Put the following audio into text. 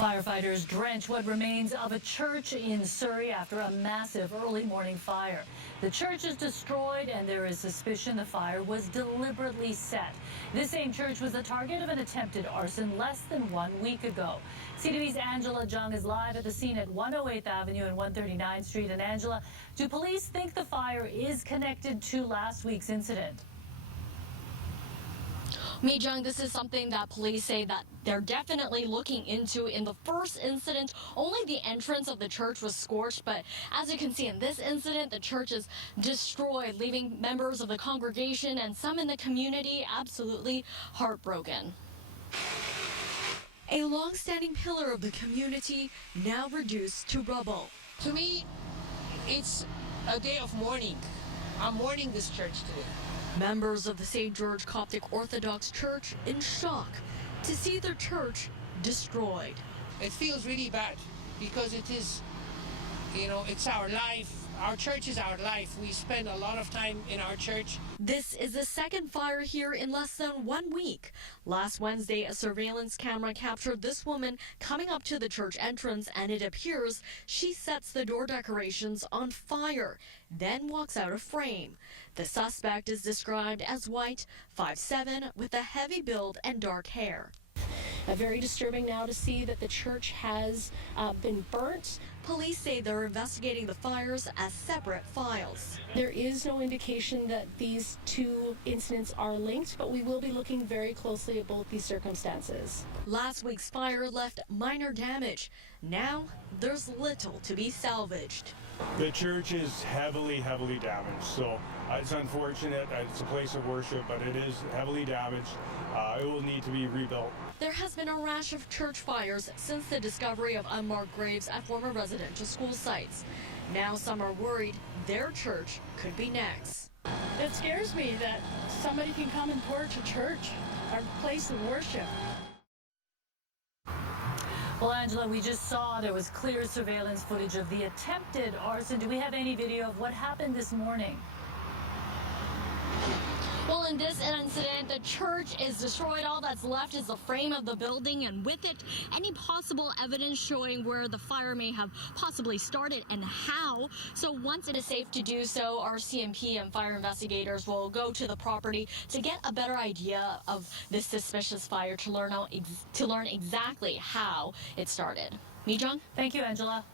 Firefighters drench what remains of a church in Surrey after a massive early morning fire. The church is destroyed and there is suspicion the fire was deliberately set. This same church was the target of an attempted arson less than 1 week ago. CTV's Angela Jung is live at the scene at 108th Avenue and 139th Street. And Angela, do police think the fire is connected to last week's incident? Jung, this is something that police say that they're definitely looking into. In the first incident, only the entrance of the church was scorched, but as you can see in this incident, the church is destroyed, leaving members of the congregation and some in the community absolutely heartbroken. A long-standing pillar of the community now reduced to rubble. To me, it's a day of mourning. I'm mourning this church today. Members of the St. George Coptic Orthodox Church in shock to see their church destroyed. It feels really bad because it is, it's our life. Our church is our life. We spend a lot of time in our church. This is the second fire here in less than 1 week. Last Wednesday, a surveillance camera captured this woman coming up to the church entrance, and it appears she sets the door decorations on fire, then walks out of frame. The suspect is described as white, 5'7", with a heavy build and dark hair. Very disturbing now to see that the church has been burnt. Police say they're investigating the fires as separate files. There is no indication that these two incidents are linked, but we will be looking very closely at both these circumstances. Last week's fire left minor damage. Now there's little to be salvaged. The church is heavily damaged, so it's unfortunate. It's a place of worship, but it is heavily damaged. It will need to be rebuilt. There has been a rash of church fires since the discovery of unmarked graves at former residential school sites. Now some are worried their church could be next. It scares me that somebody can come and torch a church, our place of worship. Well, Angela, we just saw there was clear surveillance footage of the attempted arson. Do we have any video of what happened this morning? Well, in this incident, the church is destroyed. All that's left is the frame of the building, and with it, any possible evidence showing where the fire may have possibly started and how. So once it is safe to do so, our CMP and fire investigators will go to the property to get a better idea of this suspicious fire to learn exactly how it started. Jung? Thank you, Angela.